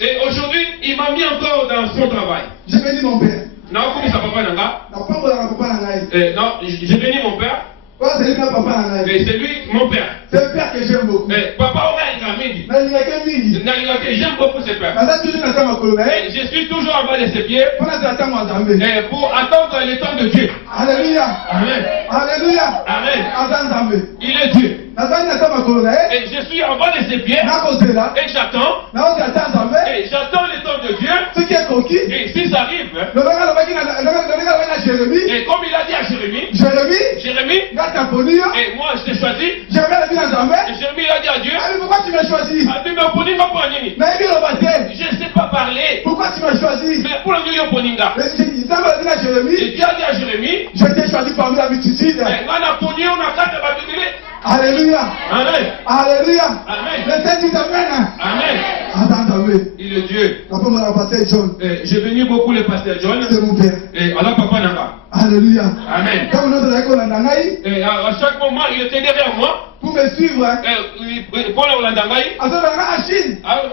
Et aujourd'hui, il m'a mis encore dans son travail. Je bénis mon père. Non, comment ça papa nanga? Non, j'ai béni mon père. Et c'est lui, mon père. C'est le père que j'aime beaucoup. Papa, on a une famille. J'aime beaucoup ce père. Et je suis toujours en bas de ses pieds pour attendre le temps de Dieu. Alléluia. Amen. Alléluia. Amen. Il est Dieu. Et je suis en bas de ses pieds. Et j'attends. Et j'attends le temps de Dieu. Et si ça arrive. Et comme il a dit à Jérémie. Et moi je t'ai choisi. Et Jérémie a dit à Dieu. Pourquoi tu m'as choisi? Je ne sais pas parler. Pourquoi tu m'as choisi? Mais pour le Dieu Poninga. Et Dieu a dit à Jérémie. Je t'ai choisi parmi la multitude. Alléluia. Amen. Alléluia. Amen. Le Seigneur dit Amen. Amen. Il est Dieu. J'ai béni beaucoup le pasteur John. C'est mon père. Et alors papa Nanga. Alléluia. Amen. Et à chaque moment, il était derrière moi. Pour me suivre. Pour le Hollandangaï.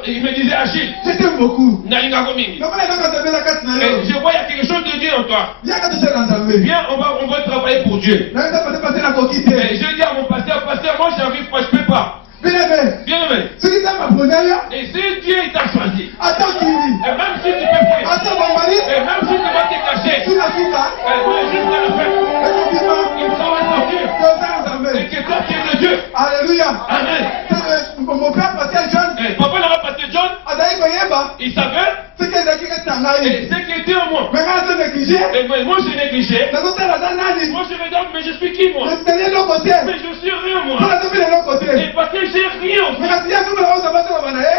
Il me disait Achille. Je t'aime beaucoup. Et je vois qu'il y a quelque chose de Dieu en toi. Viens, on va travailler pour Dieu. Et je dis à mon pasteur, moi j'arrive pas, je peux pas. Bien-aimé. Et si Dieu t'a choisi, et même si tu peux faire, et même si tu vas te cacher, jusqu'à la fin, il sera sortir. Et que toi tu es le Dieu. Alléluia. Amen. Mon père, pasteur John, papa n'a pas pasteur John, il savait et ce qui était en moi. Et moi j'ai négligé. Moi je regarde, mais je suis qui moi? Mais je suis rien moi. Et parce que j'ai rien en fait.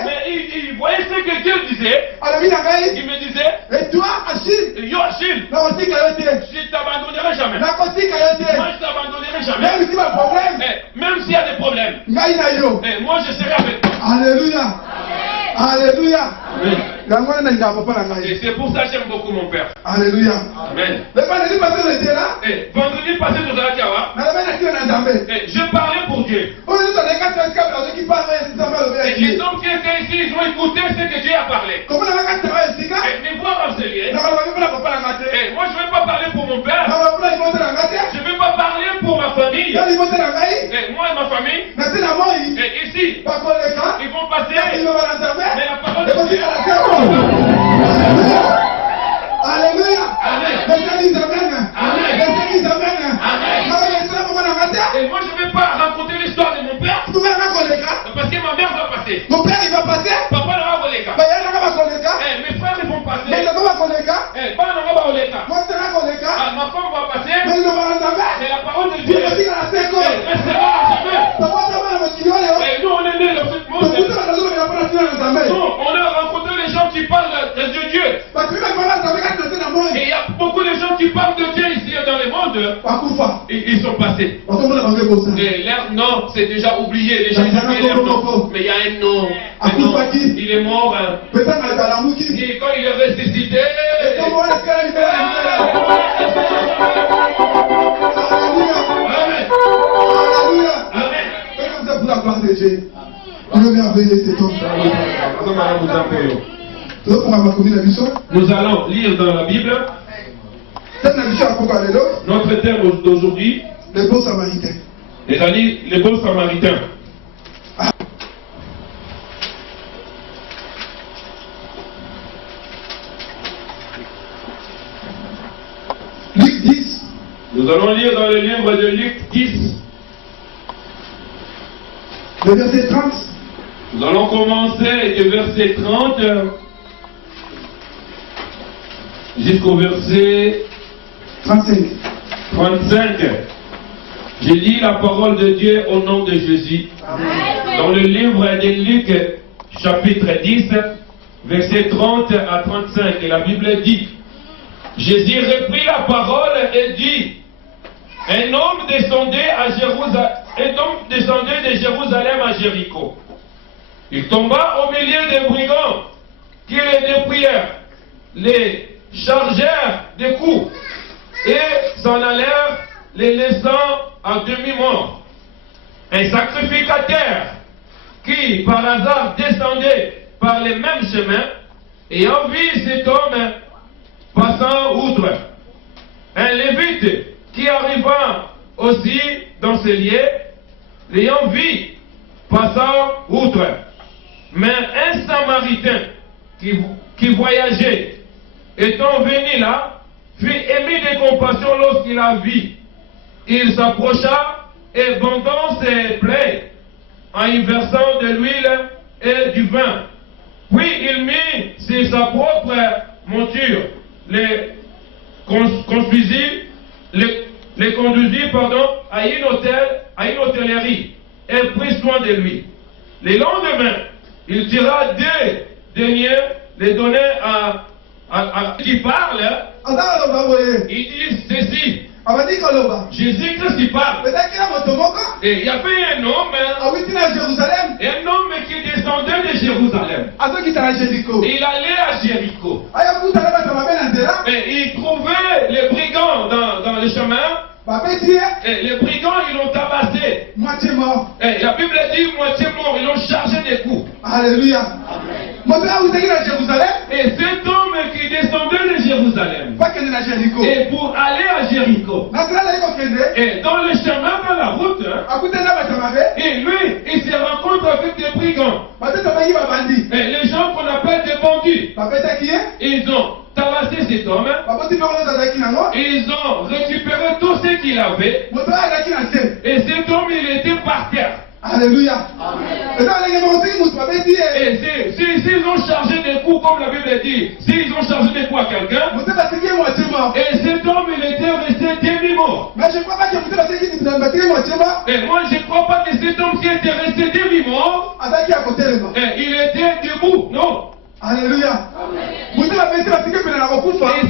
Mais il voyait ce que Dieu disait. Il me disait, et toi, Achille, yo Achille, je t'abandonnerai jamais. Moi je t'abandonnerai jamais. Même s'il y a des problèmes. Moi je serai avec toi. Alléluia. Alléluia. Et c'est pour ça que j'aime beaucoup mon père. Alléluia. Amen. Vendredi passé, on était là. Vendredi passé, nous allons dire, je parlais pour Dieu. Et les hommes qui étaient ici, ils ont écouté ce que Dieu a parlé. Et voir enseigner. Et moi, je ne vais pas parler pour mon père. Je ne vais pas parler pour ma famille. Et moi et ma famille. Et ici, ils vont passer. Mais la parole de Dieu. Alléluia. Amen. Et moi je ne vais pas raconter l'histoire de mon père. Parce que ma mère va passer. Mon père il va passer. Papa n'a pas volé. Mes frères ils vont passer. Ma femme va passer. Mais la parole de Dieu restera à jamais. Et nous on est nés dans cette monde. Nous on a rencontré les gens qui parlent de Dieu. Et il y a beaucoup de gens qui parlent de Dieu ici dans le monde. Ils sont passés. Et leur nom, c'est déjà oublié. Les gens ont oublié leur nom. Mais il y a un nom. Il est mort. Et quand il est ressuscité. Nous allons lire dans la Bible notre thème d'aujourd'hui, les bons samaritains. Les bons samaritains. Luc 10. Nous allons lire dans le livre de Luc 10. Le verset 30. Nous allons commencer du verset 30 jusqu'au verset 35. Je lis la parole de Dieu au nom de Jésus. Amen. Dans le livre de Luc, chapitre 10, verset 30 à 35, et la Bible dit, Jésus reprit la parole et dit, un homme descendait de Jérusalem à Jéricho. Il tomba au milieu des brigands qui les dépouillèrent, les chargèrent de coups et s'en allèrent, les laissant à demi-mort. Un sacrificateur qui par hasard descendait par les mêmes chemins, ayant vu cet homme passant outre. Un Lévite qui arriva aussi dans ces lieux, l'ayant vu passant outre. Mais un Samaritain qui voyageait, étant venu là, fut ému de compassion lorsqu'il a vu. Il s'approcha et bandant ses plaies, en y versant de l'huile et du vin. Puis il mit sur sa propre monture, les conduisit à une hôtellerie et prit soin de lui. Le lendemain, il tira deux deniers, les donnait à qui parle. Il dit ceci. Jésus-Christ qui parle. Et il y avait un homme qui descendait de Jérusalem. Il allait à Jéricho. Et il trouvait les brigands dans le chemin. Et les brigands, ils l'ont tabassé. Moitié mort. Et la Bible dit moitié mort. Ils l'ont chargé des coups. Alléluia. Et cet homme qui descendait de Jérusalem. Et pour aller à Jéricho. Et dans le chemin, dans la route. Et lui, il se rencontre avec des brigands. Et les gens qu'on appelle des bandits. Ils ont tabassé cet homme. Ils ont récupéré tout ce qu'il avait. Et cet homme, il était par terre. Alléluia. Et s'ils ont chargé des coups, comme la Bible dit, s'ils ont chargé des coups à quelqu'un, et cet homme, il était resté demi-mort. Mais je ne crois pas que vous êtes et moi, je ne crois pas que cet homme qui était resté demi-mort, il était debout, non. Alléluia. Et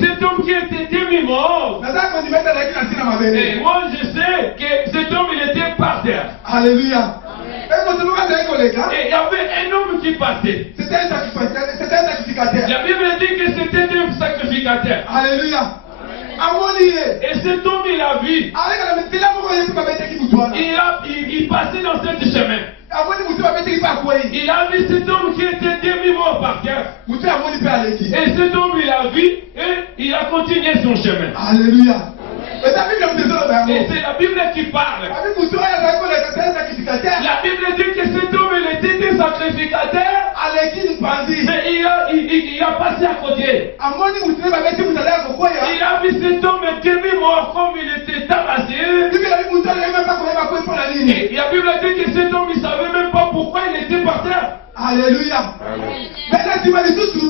cet homme qui était demi-mort, et moi je sais que cet homme il était par terre. Alléluia. Et il y avait un homme qui passait. C'était un sacrificateur. La Bible dit que c'était un sacrificateur. Alléluia. Et cet homme il a vu. Il passait dans ce chemin. Il a vu cet homme qui était demi-mort par terre. Et cet homme il a vu et il a continué son chemin. Alléluia. Et c'est la Bible qui parle. La Bible dit que cet homme il était un sacrificateur. Mais il a passé à côté. Il a vu cet homme demi-mort comme il était tabassé. Et la Bible dit que cet homme il ne savait même pas pourquoi il était par terre. Alléluia.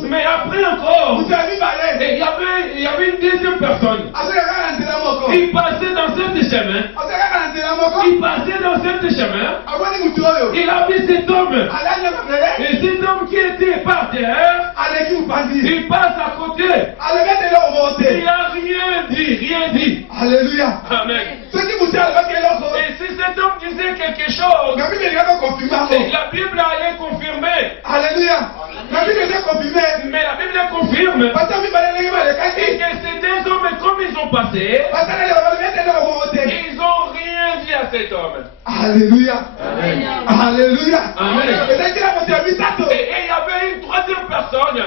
Mais après encore, il y avait une deuxième personne. Il passait dans ce chemin. Il passait dans ce chemin. Il a vu cet homme. Et cet homme qui était par terre, il passe à côté. Il n'a rien dit. Alléluia. Amen. Et si cet homme disait quelque chose, la Bible allait confirmer. Alléluia. La Bible est confirmée. Mais la Bible confirme. Et que ces deux hommes, comme ils ont passé, ils n'ont rien dit à cet homme. Alléluia. Amen. Alléluia. Amen. Et il y avait une troisième personne.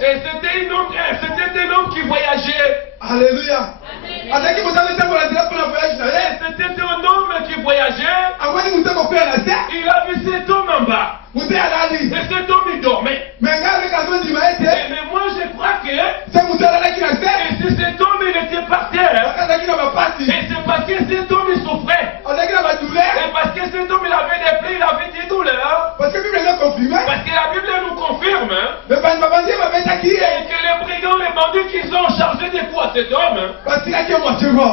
Et c'était un homme qui voyageait. Alléluia. Et c'était un homme qui voyageait. Il a vu cet homme en bas. Et cet homme il dormait. Mais moi je crois que et si cet homme il était par terre, et c'est parce que cet homme il souffrait. Et parce que cet homme il avait des plaies, il avait des douleurs. Parce que la Bible nous confirme et que les brigands, les bandits qui ont chargé des coups à cet homme,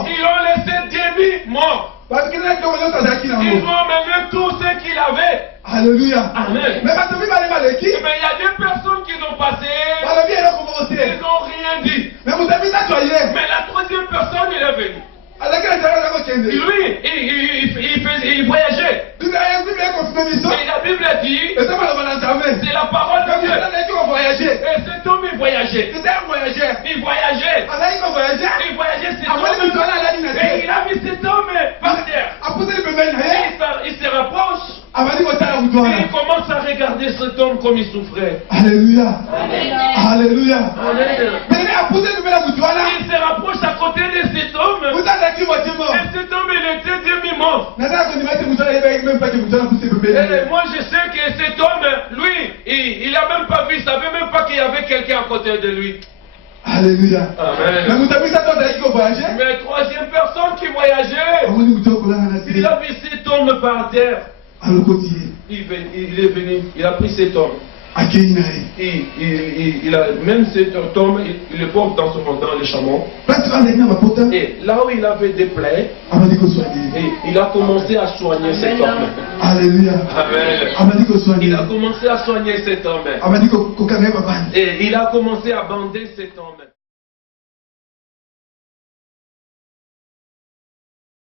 ils l'ont laissé demi-mort. Ils ont même tout ce qu'il avait. Alléluia. Amen. Mais il y a des personnes qui ont passé. Ils n'ont rien dit. Mais la troisième personne il est venu. Lui, il voyageait. Et la Bible dit, c'est la parole de Dieu. Et cet homme il voyageait. Il voyageait. Et il a mis cet homme par terre. Il se rapproche. Et il commence à regardé cet homme comme il souffrait. Alléluia. Alléluia. Il se rapproche à côté de cet homme. Et cet homme, il était demi-mort. Et moi, je sais que cet homme, lui, il n'a même pas vu, il ne savait même pas qu'il y avait quelqu'un à côté de lui. Alléluia. Amen. Mais troisième personne qui voyageait, il a vu cet homme par terre. Il est venu, il a pris cet homme. Il a même cet homme, il le porte dans le chameau. Et là où il avait des plaies, et il a commencé à soigner cet homme. Alléluia. Amen. Il a commencé à soigner cet homme. Et il a commencé à bander cet homme.